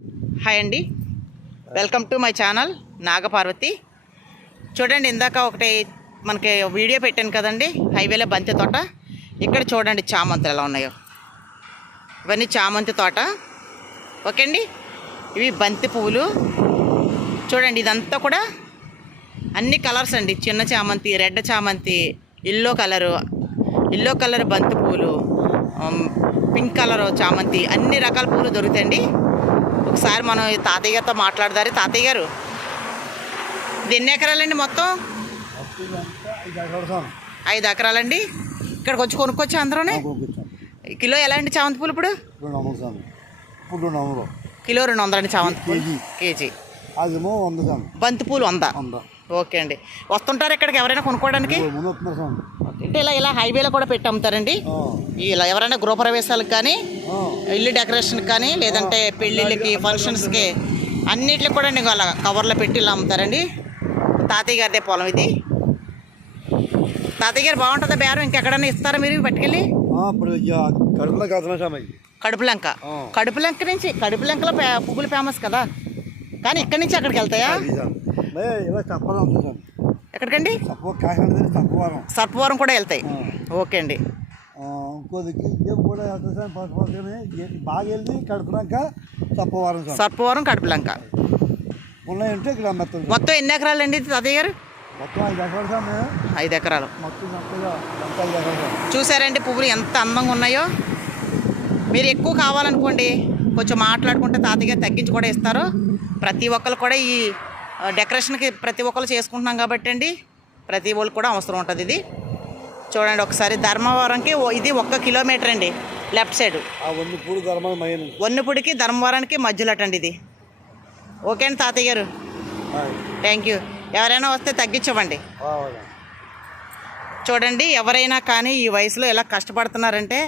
Hi అండి, welcome to my channel నాగపార్వతి. చూడండి, ఇందాక ఒకటి మనకి వీడియో పెట్టాను కదండి, హైవేలో బంతి తోట. ఇక్కడ చూడండి చామంతులు ఎలా ఉన్నాయో. ఇవన్నీ చామంతి తోట. ఓకే అండి, ఇవి బంతి పువ్వులు. చూడండి, ఇదంతా కూడా అన్ని కలర్స్ అండి. చిన్న చామంతి, రెడ్ చామంతి, ఎల్లో కలర్ బంతి పువ్వులు, పింక్ కలర్ చామంతి, అన్ని రకాల పువ్వులు దొరుకుతాయండి. ఒకసారి మనం తాతయ్య గారితో మాట్లాడదారు. తాతయ్య గారు, ఇది ఎన్ని ఎకరాలండి మొత్తం? 5 ఎకరాలండి. ఇక్కడికి వచ్చి కొనుక్కొచ్చి అందరూనే కిలో ఎలా అండి చామంతి పూలు? ఇప్పుడు కిలో 200 అండి చామంతి పూలు. కేజీ బంతి పూలు 100. ఓకే అండి. వస్తుంటారు ఇక్కడికి ఎవరైనా కొనుక్కోవడానికి? అంటే ఇలా హైవేలో కూడా పెట్టి అమ్ముతారండి. ఇలా ఎవరైనా గృహప్రవేశాలకు కానీ, ఇల్లు డెకరేషన్కి కానీ, లేదంటే పెళ్ళిళ్ళకి, ఫంక్షన్స్కి, అన్నిటికి కూడా నీకు అలా కవర్లో పెట్టి ఇలా అమ్ముతారండి. తాతయ్య గారిదే పొలం ఇది. తాతయ్య గారు, బాగుంటుందా బేరం? ఇంకెక్కడైనా ఇస్తారా మీరు పట్టుకెళ్ళి? కడుపులంక నుంచి, కడుపులంకలో పువ్వులు ఫేమస్ కదా, కానీ ఇక్కడి నుంచి అక్కడికి వెళ్తాయా? ఎక్కడికండి? సర్పవరం కూడా వెళ్తాయి. ఓకే అండి. సర్పవరం, కడుపులంక మొత్తం ఎన్ని ఎకరాలు అండి తాతయ్య గారు? 5 ఎకరాలు. చూసారండి పువ్వులు ఎంత అందంగా ఉన్నాయో. మీరు ఎక్కువ కావాలనుకోండి, కొంచెం మాట్లాడుకుంటే తాతయ్య గారు తగ్గించి కూడా ఇస్తారు. ప్రతి ఒక్కరు కూడా ఈ డెకరేషన్కి ప్రతి ఒక్కరు చేసుకుంటున్నాం కాబట్టి అండి, ప్రతి ఒక్కరు కూడా అవసరం ఉంటుంది ఇది. చూడండి ఒకసారి, ధర్మవరంకి ఇది 1 కిలోమీటర్ అండి లెఫ్ట్ సైడ్. వన్నిపూడికి ధర్మవరానికి మధ్యలో అండి ఇది. ఓకే అండి తాతయ్య గారు, థ్యాంక్ యూ. ఎవరైనా వస్తే తగ్గించవండి. చూడండి, ఎవరైనా కానీ ఈ వయసులో ఎలా కష్టపడుతున్నారంటే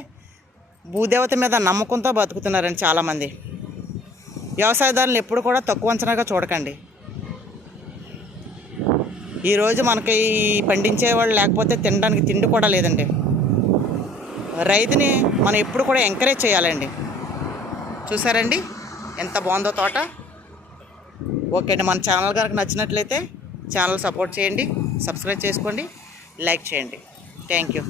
భూదేవత మీద నమ్మకంతో బతుకుతున్నారండి చాలామంది. వ్యవసాయదారులను ఎప్పుడు కూడా తక్కువ అంచనాగా చూడకండి. ఈరోజు మనకి పండించేవాళ్ళు లేకపోతే తినడానికి తిండి కూడా లేదండి. రైతుని మనం ఎప్పుడు కూడా ఎంకరేజ్ చేయాలండి. చూసారండి ఎంత బాగుందో తోట. ఓకే అండి, మన ఛానల్ కనుక నచ్చినట్లయితే ఛానల్ సపోర్ట్ చేయండి, సబ్స్క్రైబ్ చేసుకోండి, లైక్ చేయండి. Thank you.